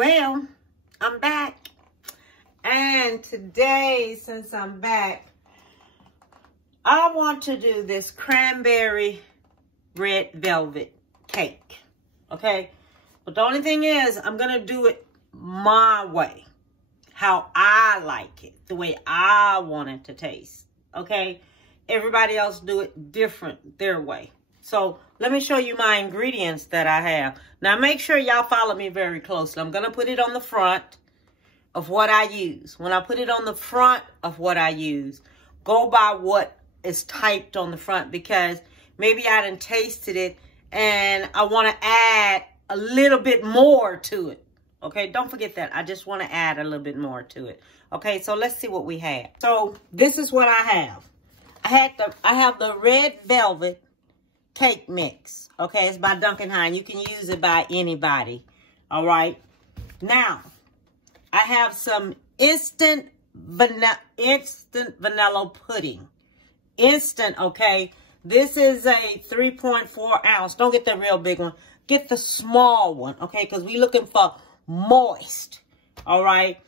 Well, I'm back. And today, since I'm back, I want to do this cranberry red velvet cake. Okay? But the only thing is, I'm going to do it my way. How I like it. The way I want it to taste. Okay? Everybody else do it different their way. So, let me show you my ingredients that I have. Now, make sure y'all follow me very closely. I'm going to put it on the front of what I use. When I put it on the front of what I use, go by what is typed on the front, because maybe I done tasted it and I want to add a little bit more to it. Okay, don't forget that. I just want to add a little bit more to it. Okay, so let's see what we have. So, this is what I have. I have the red velvet cake mix. Okay, it's by Duncan Hine. You can use it by anybody. All right. Now, I have some instant vanilla pudding. Instant, okay. This is a 3.4 ounce. Don't get the real big one. Get the small one, okay, because we're looking for moist. All right.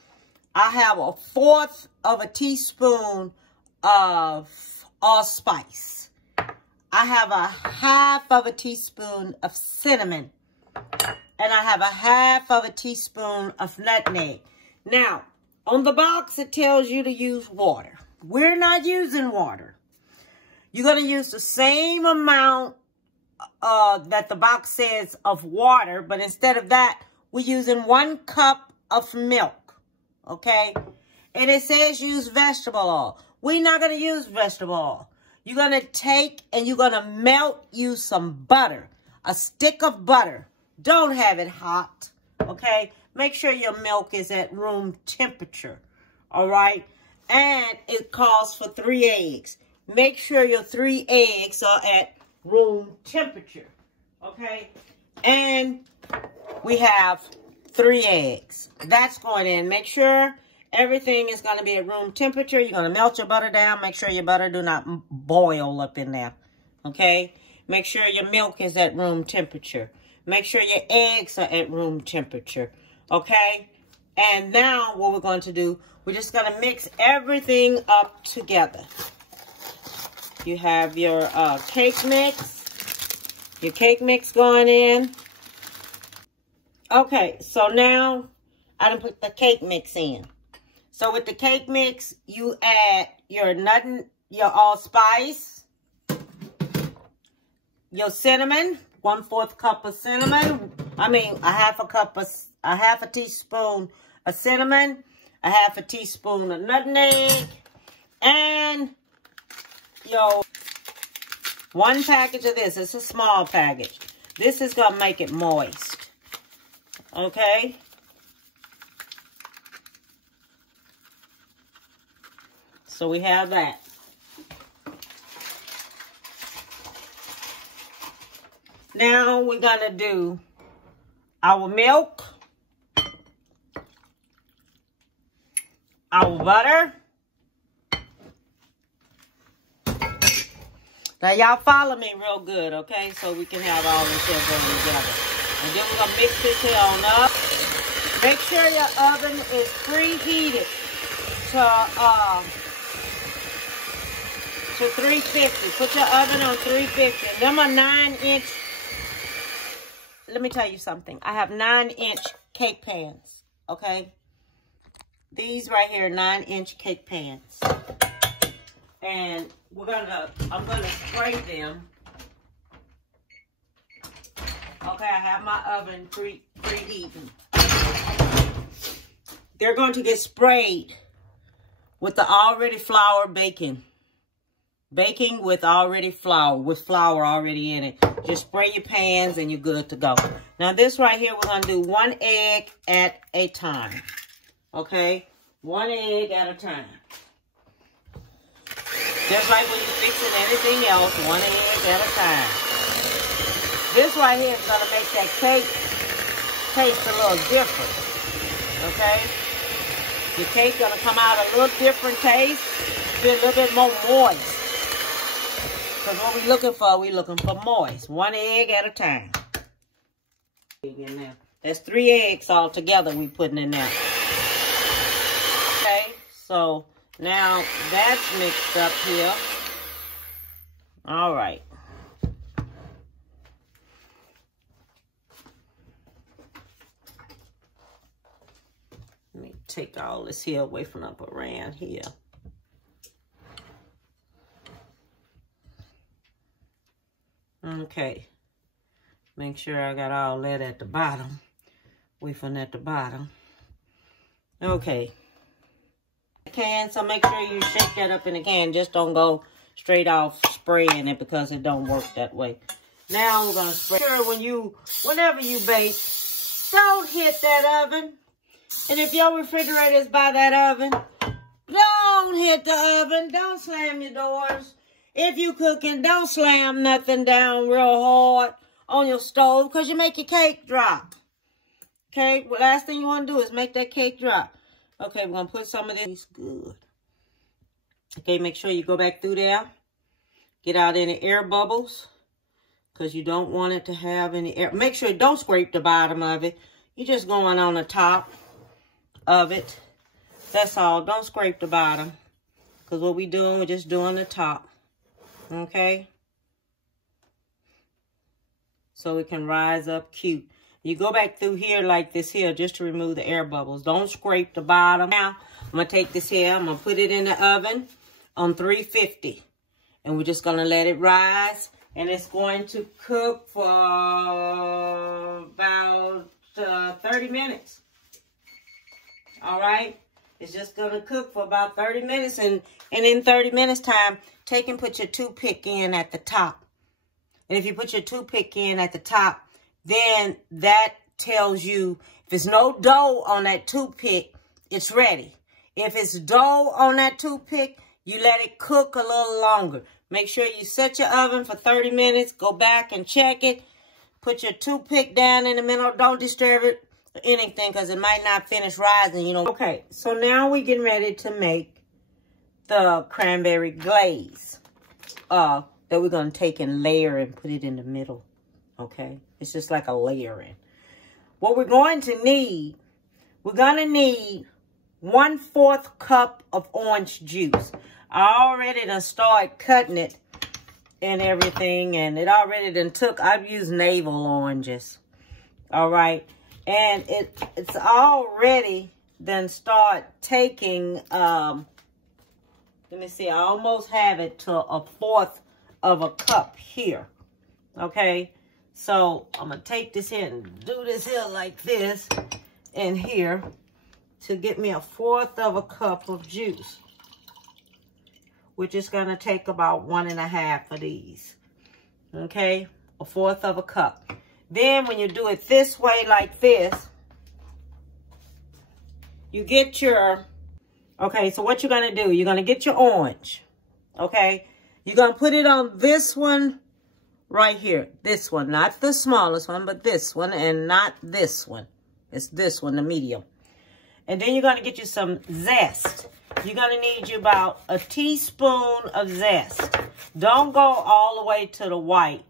I have 1/4 of a teaspoon of allspice. I have 1/2 of a teaspoon of cinnamon. And I have 1/2 of a teaspoon of nutmeg. Now, on the box, it tells you to use water. We're not using water. You're going to use the same amount that the box says of water. But instead of that, we're using 1 cup of milk. Okay? And it says use vegetable oil. We're not going to use vegetable oil. You're going to take and you're going to melt you some butter. A stick of butter. Don't have it hot. Okay? Make sure your milk is at room temperature. Alright? And it calls for 3 eggs. Make sure your 3 eggs are at room temperature. Okay? And we have 3 eggs. That's going in. Make sure everything is going to be at room temperature. You're going to melt your butter down. Make sure your butter do not boil up in there. Okay? Make sure your milk is at room temperature. Make sure your eggs are at room temperature. Okay? And now what we're going to do, we're just going to mix everything up together. You have your cake mix. Your cake mix going in. Okay, so now I done put the cake mix in. So with the cake mix, you add your allspice, your cinnamon, 1/4 cup of cinnamon. I mean, a half a teaspoon of cinnamon, 1/2 teaspoon of nutmeg, and your 1 package of this. It's a small package. This is gonna make it moist. Okay. So we have that. Now we're going to do our milk, our butter. Now y'all follow me real good, okay? So we can have all this here going together. And then we're going to mix this here on up. Make sure your oven is preheated to 350. Put your oven on 350. And them are 9-inch. Let me tell you something. I have 9-inch cake pans. Okay? These right here are 9-inch cake pans. And I'm gonna spray them. Okay, I have my oven preheating. They're going to get sprayed with the already flour baking. Baking with already flour, with flour already in it. Just spray your pans and you're good to go. Now this right here, we're going to do 1 egg at a time. Okay? 1 egg at a time. Just like when you're fixing anything else, 1 egg at a time. This right here is going to make that cake taste a little different. Okay? Your cake's going to come out a little different taste. Be a little bit more moist. Because what we're looking for moist. 1 egg at a time. In there. That's 3 eggs all together we putting in there. Okay, so now that's mixed up here. All right. Let me take all this here away from up around here. Okay. Make sure I got all that at the bottom. Away from at the bottom. Okay. Can, so make sure you shake that up in the can. Just don't go straight off spraying it because it don't work that way. Now we're gonna spray. Sure, whenever you bake, don't hit that oven. And if your refrigerator is by that oven, don't hit the oven. Don't slam your doors. If you cooking, don't slam nothing down real hard on your stove because you make your cake drop. Okay, well, last thing you want to do is make that cake drop. Okay, we're going to put some of this. Good. Okay, make sure you go back through there. Get out any air bubbles because you don't want it to have any air. Make sure you don't scrape the bottom of it. You're just going on the top of it. That's all. Don't scrape the bottom because what we're doing, we're just doing the top. Okay? So it can rise up cute. You go back through here like this here just to remove the air bubbles. Don't scrape the bottom. Now, I'm going to take this here. I'm going to put it in the oven on 350. And we're just going to let it rise. And it's going to cook for about 30 minutes. All right? It's just going to cook for about 30 minutes. And in 30 minutes time, take and put your toothpick in at the top. And if you put your toothpick in at the top, then that tells you if there's no dough on that toothpick, it's ready. If it's dough on that toothpick, you let it cook a little longer. Make sure you set your oven for 30 minutes. Go back and check it. Put your toothpick down in the middle. Don't disturb it or anything because it might not finish rising, you know. Okay, so now we're getting ready to make the cranberry glaze that we're going to take and layer and put it in the middle. Okay, it's just like a layering. What we're going to need, we're going to need 1/4 cup of orange juice. I already done started cutting it and everything, and it already done took, I've used navel oranges. All right, and it's already done start taking, let me see, I almost have it to 1/4 of a cup here. Okay. So I'm going to take this here and do this here like this in here to get me 1/4 of a cup of juice, which is going to take about 1.5 of these. Okay, 1/4 of a cup. Then when you do it this way like this, you get your, okay, so what you're going to do, you're going to get your orange. Okay, you're going to put it on this one. Right here, this one, not the smallest one, but this one, and not this one. It's this one, the medium. And then you're going to get you some zest. You're going to need you about a teaspoon of zest. Don't go all the way to the white,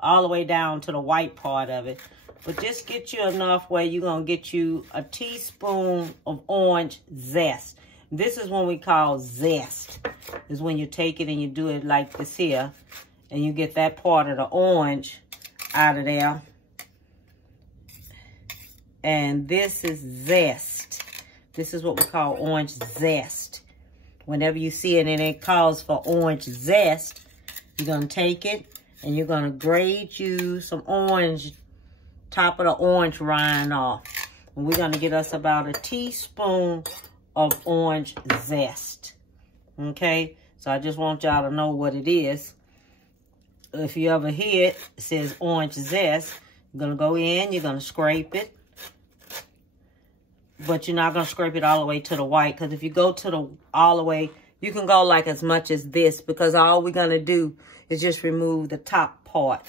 all the way down to the white part of it. But just get you enough where you're going to get you a teaspoon of orange zest. This is what we call zest. Is when you take it and you do it like this here. And you get that part of the orange out of there. And this is zest. This is what we call orange zest. Whenever you see it and it calls for orange zest, you're going to take it and you're going to grate you some orange, top of the orange rind off. And we're going to get us about a teaspoon of orange zest. Okay? So I just want y'all to know what it is. If you ever hear it, it says orange zest. You're going to go in, you're going to scrape it. But you're not going to scrape it all the way to the white. Because if you go to the all the way, you can go like as much as this. Because all we're going to do is just remove the top part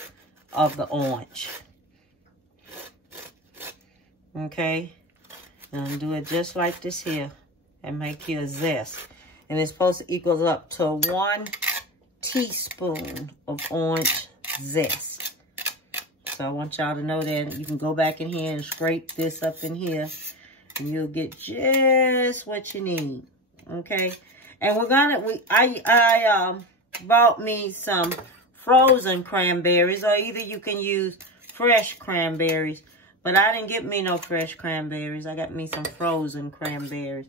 of the orange. Okay? And do it just like this here. And make you a zest. And it's supposed to equal up to 1 teaspoon of orange zest. So I want y'all to know that you can go back in here and scrape this up in here, and you'll get just what you need. Okay, and I bought me some frozen cranberries, or either you can use fresh cranberries, but I didn't get me no fresh cranberries. I got me some frozen cranberries.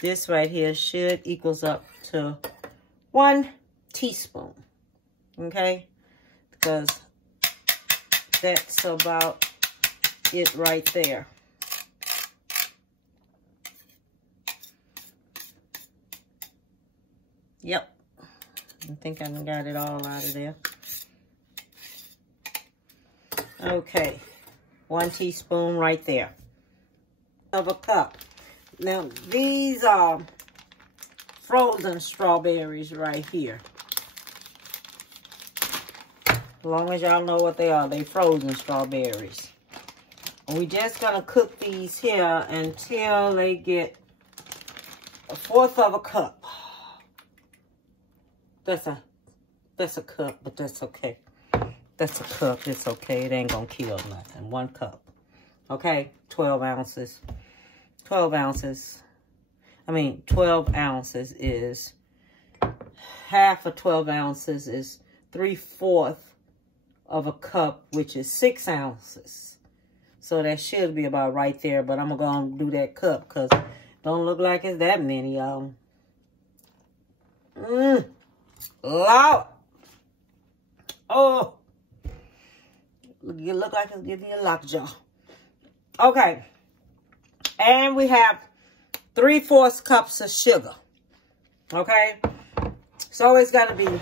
This right here should equals up to 1 teaspoon, okay, because that's about it right there. Yep. I think I got it all out of there. Okay. 1 teaspoon right there of a cup. Now, these are frozen strawberries right here. As long as y'all know what they are, they frozen strawberries. And we just gonna cook these here until they get 1/4 of a cup. That's a cup, but that's okay. That's a cup. It's okay. It ain't gonna kill nothing. 1 cup. Okay? 12 ounces. 12 ounces. I mean, 12 ounces is... half of 12 ounces is 3/4 of a cup, which is 6 ounces. So that should be about right there. But I'm gonna do that cup because it don't look like it's that many, y'all. Lord. Oh. You look like it's giving you a lockjaw. Okay. And we have 3/4 cups of sugar. Okay. So it's got to be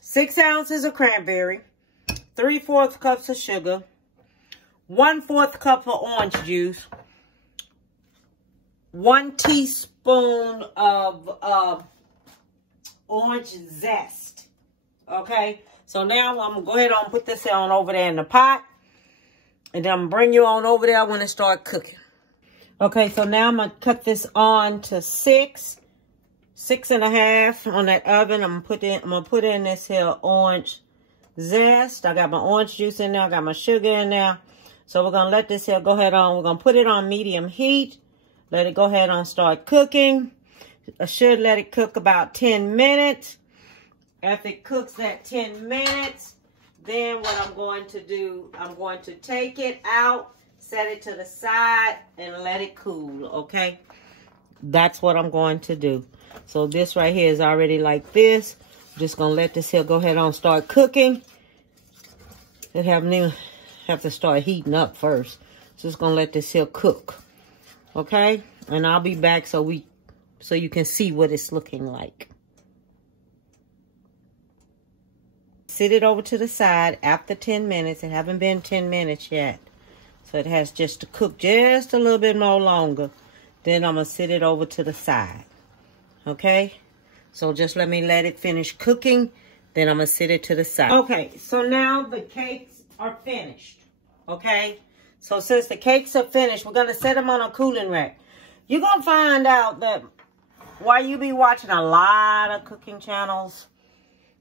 6 ounces of cranberry, 3/4 cups of sugar, 1/4 cup of orange juice, 1 teaspoon of orange zest. Okay. So now I'm going to go ahead and put this on over there in the pot. And then I'm going to bring you on over there when it start cooking. Okay, so now I'm going to cut this on to 6 6.5 on that oven. I'm going to put in this here orange zest. I got my orange juice in there. I got my sugar in there. So we're going to let this here go ahead on. We're going to put it on medium heat. Let it go ahead and start cooking. I should let it cook about 10 minutes. After it cooks that 10 minutes, then what I'm going to do, I'm going to take it out, set it to the side, and let it cool, okay? That's what I'm going to do. So this right here is already like this. I'm just going to let this here go ahead and start cooking. It have to start heating up first. Just going to let this here cook, okay? And I'll be back so you can see what it's looking like. Sit it over to the side after 10 minutes. It haven't been 10 minutes yet. So it has just to cook just a little bit more longer. Then I'm going to sit it over to the side. Okay? So just let it finish cooking. Then I'm going to sit it to the side. Okay, so now the cakes are finished. Okay? So since the cakes are finished, we're going to set them on a cooling rack. You're going to find out that while you be watching a lot of cooking channels,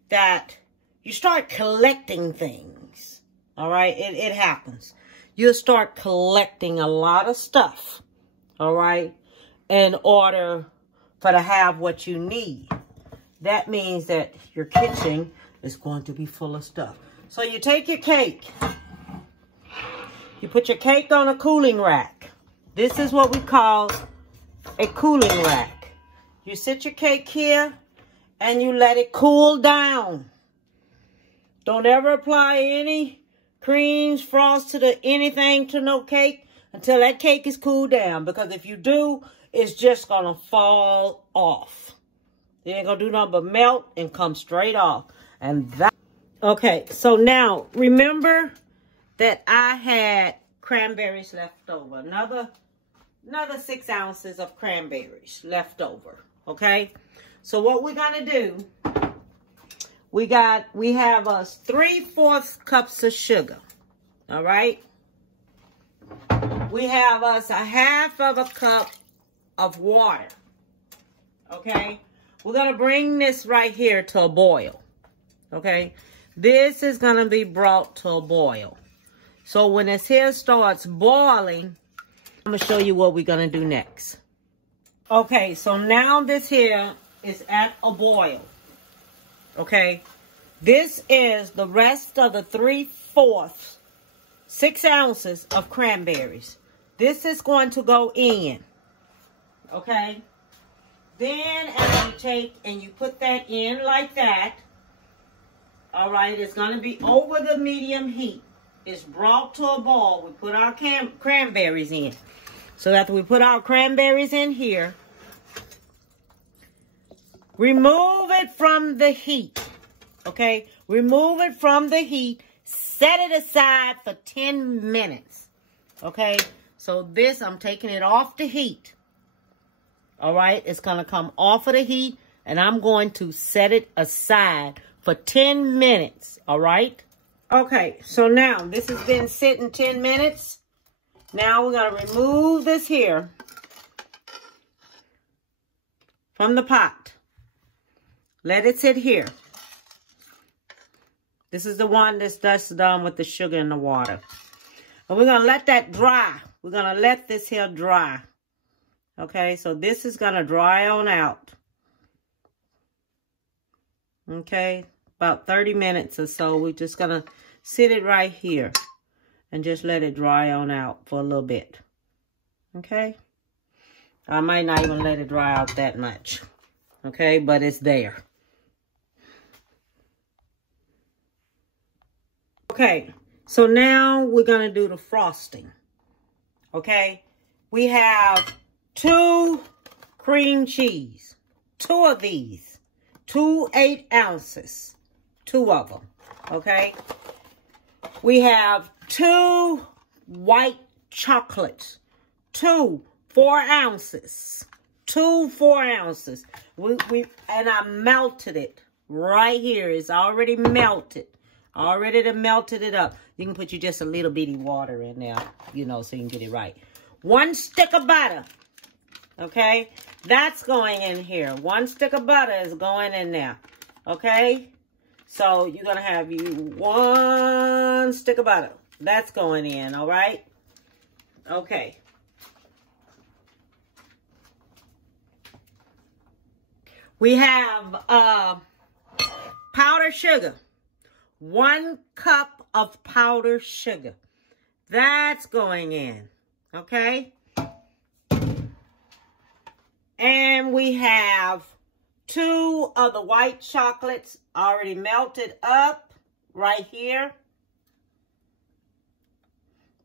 that you start collecting things, all right? It happens. You'll start collecting a lot of stuff, all right, in order to have what you need. That means that your kitchen is going to be full of stuff. So you take your cake. You put your cake on a cooling rack. This is what we call a cooling rack. You sit your cake here and you let it cool down. Don't ever apply any creams, frost anything to no cake until that cake is cooled down. Because if you do, it's just going to fall off. It ain't going to do nothing but melt and come straight off. And that... Okay, so now, remember that I had cranberries left over. Another 6 ounces of cranberries left over. Okay? So what we're going to do... We have us 3/4 cups of sugar. All right. We have us 1/2 of a cup of water. Okay. We're going to bring this right here to a boil. Okay. this is going to be brought to a boil. So when this here starts boiling, I'm going to show you what we're going to do next. Okay, so now this here is at a boil. Okay, this is the rest of the 3/4, 6 ounces of cranberries. This is going to go in. Okay, then as you take and you put that in like that, all right, it's going to be over the medium heat. It's brought to a boil. We put our cranberries in. So after we put our cranberries in here, remove it from the heat. Okay, remove it from the heat. Set it aside for 10 minutes. Okay, so this, I'm taking it off the heat. All right, it's going to come off of the heat, and I'm going to set it aside for 10 minutes. All right. Okay, so now this has been sitting 10 minutes. Now we're going to remove this here from the pot. Let it sit here. This is the one that's done with the sugar and the water. And we're going to let that dry. We're going to let this here dry. Okay, so this is going to dry on out. Okay, about 30 minutes or so. We're just going to sit it right here and just let it dry on out for a little bit. Okay, I might not even let it dry out that much. Okay, but it's there. Okay, so now we're going to do the frosting. Okay, we have 2 cream cheese. 2 of these. 2 8 ounces. 2 of them. Okay, we have 2 white chocolates. 2 4 ounces. 2 4 ounces. And I melted it right here. It's already melted. Already done melted it up. You can put just a little bitty water in there, you know, so you can get it right. 1 stick of butter. Okay, that's going in here. 1 stick of butter is going in there. Okay, so you're gonna have 1 stick of butter. That's going in. All right. Okay. We have powdered sugar. 1 cup of powdered sugar. That's going in. Okay. And we have 2 of the white chocolates already melted up right here.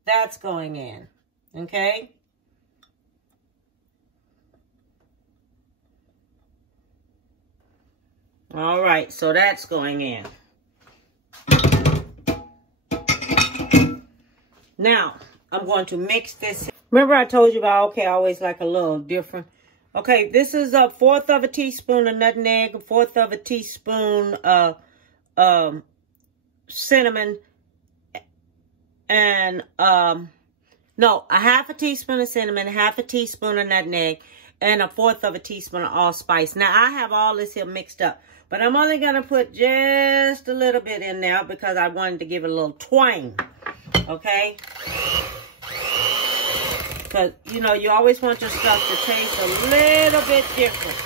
That's going in. Okay. All right, so that's going in. Now, I'm going to mix this. Remember I told you about, okay, I always like a little different. Okay, this is 1/4 of a teaspoon of nutmeg, 1/4 of a teaspoon of cinnamon, and, no, a 1/2 teaspoon of cinnamon, 1/2 teaspoon of nutmeg, and 1/4 of a teaspoon of allspice. Now, I have all this here mixed up, but I'm only going to put just a little bit in there because I wanted to give it a little twang, okay? Because, you know, you always want your stuff to taste a little bit different.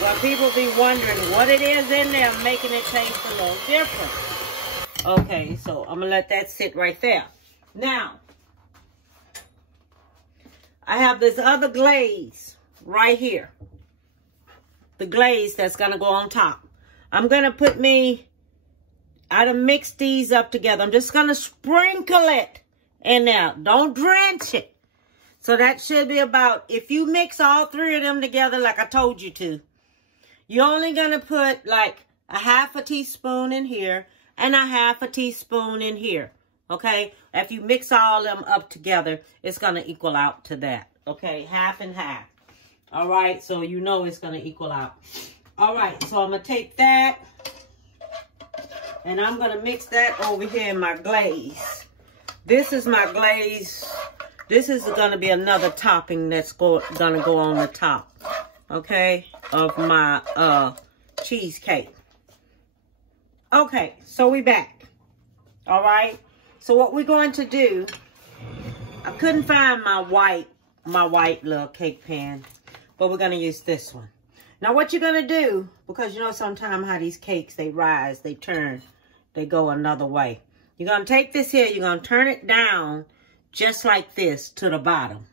Well, people be wondering what it is in there making it taste a little different. Okay, so I'm going to let that sit right there. Now, I have this other glaze right here. The glaze that's going to go on top. I'm going to put I done mixed these up together. I'm just going to sprinkle it in there. Don't drench it. So that should be about, if you mix all 3 of them together like I told you to, you're only going to put like a 1/2 teaspoon in here and a 1/2 teaspoon in here. Okay? If you mix all them up together, it's going to equal out to that. Okay? 1/2 and 1/2. All right? So you know it's going to equal out. All right. So I'm going to take that and I'm going to mix that over here in my glaze. This is my glaze. This is going to be another topping that's going to go on the top, okay, of my cheesecake. Okay, so we back. All right. So what we're going to do, I couldn't find my white little cake pan, but we're going to use this one. Now what you're going to do, because you know sometimes how these cakes, they rise, they turn, they go another way. You're going to take this here, you're going to turn it down just like this to the bottom.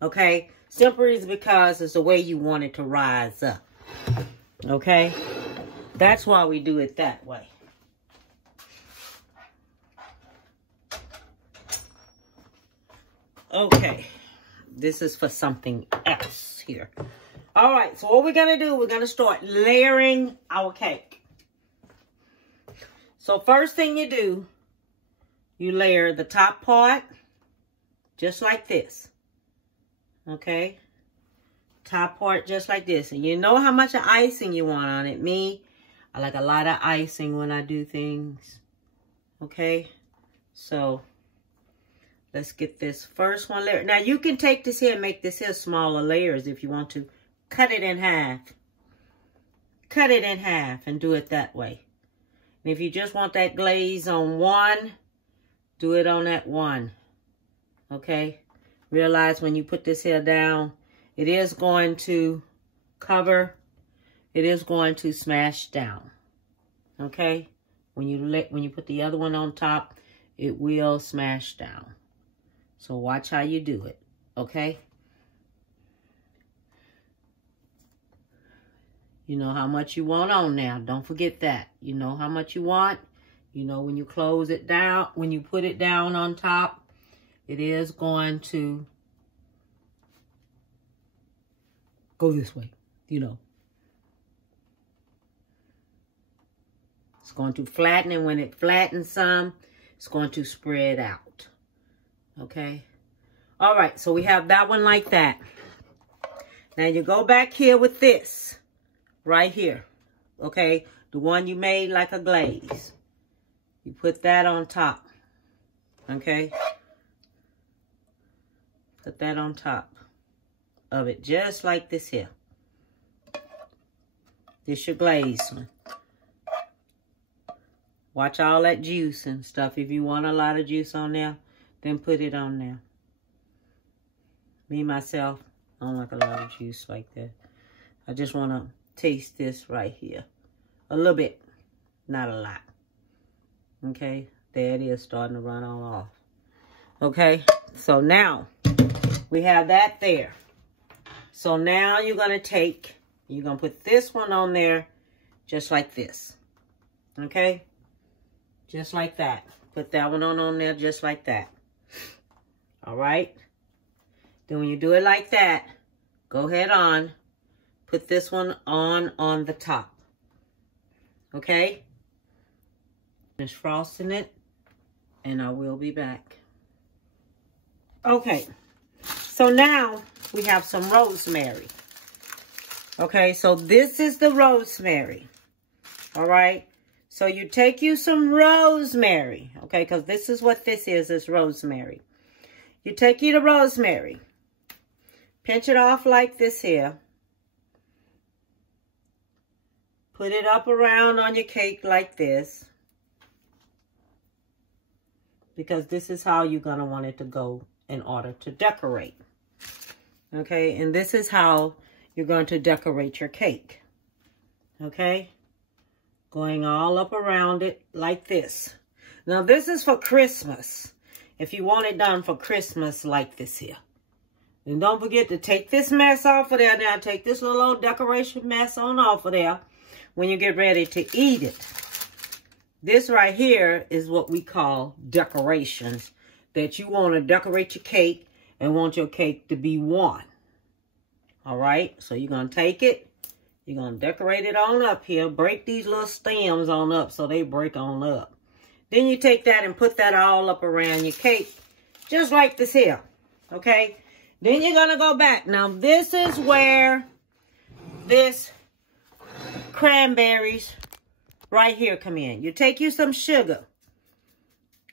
Okay? Simply is because it's the way you want it to rise up. Okay? That's why we do it that way. Okay. This is for something else here. All right, so what we're going to do, we're going to start layering our cake. So first thing you do, you layer the top part just like this. Okay? Top part just like this. And you know how much of icing you want on it. Me, I like a lot of icing when I do things. Okay? So let's get this first one layer. Now you can take this here and make this here smaller layers if you want to. Cut it in half. Cut it in half and do it that way. And if you just want that glaze on one, do it on that one. Okay? Realize when you put this here down, it is going to cover. It is going to smash down. Okay? When you put the other one on top, it will smash down. So watch how you do it. Okay? You know how much you want on now. Don't forget that. You know how much you want. You know when you close it down, when you put it down on top, it is going to go this way, you know. It's going to flatten, and when it flattens some, it's going to spread out. Okay? All right, so we have that one like that. Now you go back here with this. Right here, okay? The one you made like a glaze. You put that on top, okay? Put that on top of it, just like this here. This your glaze one. Watch all that juice and stuff. If you want a lot of juice on there, then put it on there. Me, myself, I don't like a lot of juice like that. I just want to taste this right here. A little bit, not a lot. Okay, there it is starting to run on off. Okay, so now we have that there. So now you're going to put this one on there just like this. Okay, just like that. Put that one on there just like that. All right, then when you do it like that, go ahead on. Put this one on the top. Okay? Finish frosting it, and I will be back. Okay. So now we have some rosemary. Okay, so this is the rosemary. All right? So you take you some rosemary. Okay, because this is what this is rosemary. You take you the rosemary. Pinch it off like this here. Put it up around on your cake like this. Because this is how you're going to want it to go in order to decorate. Okay, and this is how you're going to decorate your cake. Okay, going all up around it like this. Now this is for Christmas. If you want it done for Christmas like this here. And don't forget to take this mess off of there. Now take this little old decoration mess on off of there. When you get ready to eat it. This right here is what we call decorations. That you want to decorate your cake and want your cake to be one. All right, so you're going to take it. You're going to decorate it on up here. Break these little stems on up so they break on up. Then you take that and put that all up around your cake. Just like this here. Okay, then you're going to go back. Now this is where this cranberries right here come in. You take you some sugar.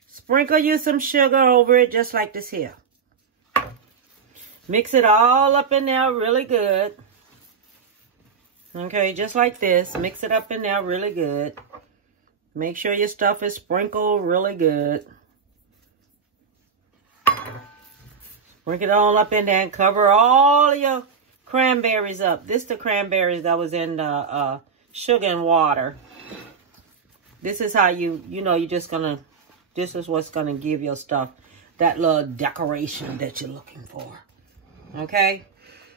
Sprinkle you some sugar over it just like this here. Mix it all up in there really good. Okay, just like this. Mix it up in there really good. Make sure your stuff is sprinkled really good. Sprinkle it all up in there and cover all of your cranberries up. This is the cranberries that was in the sugar and water. This is how you know, you're just gonna, this is what's gonna give your stuff that little decoration that you're looking for. Okay?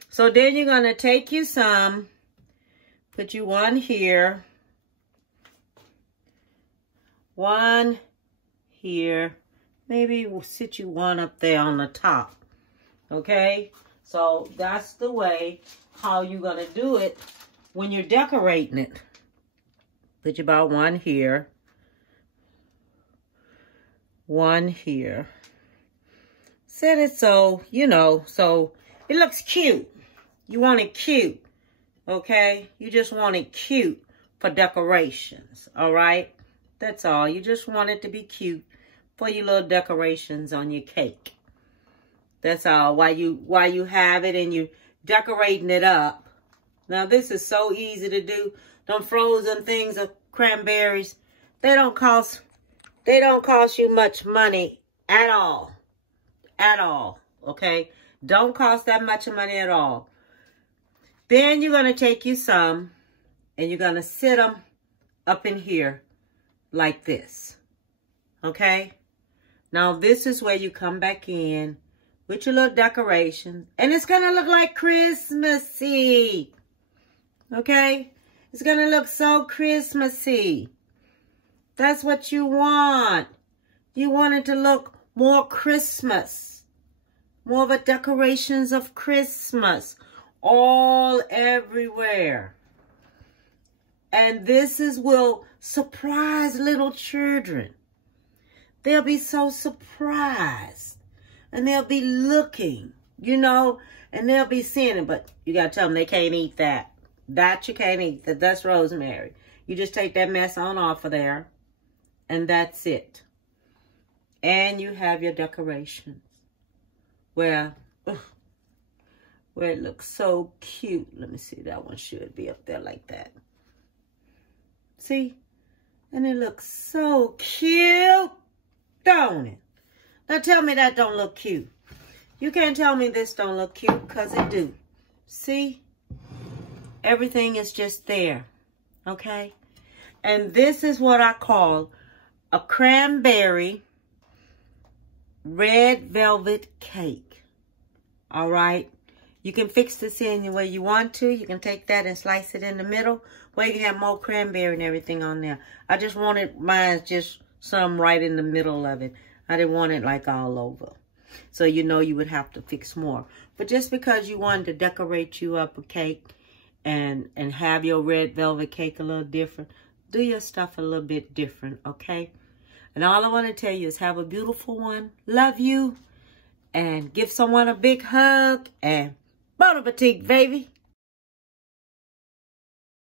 So then you're gonna take you some, put you one here, one here, maybe we'll sit you one up there on the top. Okay? So that's the way how you're gonna do it when you're decorating it. Put about one here. One here. Set it so, you know, so it looks cute. You want it cute. Okay? You just want it cute for decorations. Alright? That's all. You just want it to be cute for your little decorations on your cake. That's all. While you have it and you decorating it up. Now this is so easy to do. Them frozen things of cranberries, they don't cost you much money at all. At all. Okay? Don't cost that much money at all. Then you're going to take you some and you're going to sit them up in here like this. Okay? Now this is where you come back in with your little decoration. And it's going to look like Christmassy. Okay? It's going to look so Christmassy. That's what you want. You want it to look more Christmas. More of a decorations of Christmas. All everywhere. And this will surprise little children. They'll be so surprised. And they'll be looking, you know, and they'll be seeing it. But you got to tell them they can't eat that. That you can't eat. That's rosemary. You just take that mess on off of there. And that's it. And you have your decorations. Where it looks so cute. Let me see. That one should be up there like that. See? And it looks so cute. Don't it? Now tell me that don't look cute. You can't tell me this don't look cute because it do. See? Everything is just there. Okay? And this is what I call a cranberry red velvet cake. All right? You can fix this in the way you want to. You can take that and slice it in the middle. Well, you can have more cranberry and everything on there. I just wanted mine just some right in the middle of it. I didn't want it like all over. So you know you would have to fix more. But just because you wanted to decorate you up a cake and have your red velvet cake a little different, do your stuff a little bit different, okay? And all I want to tell you is have a beautiful one. Love you. And give someone a big hug. And bon appetit, baby.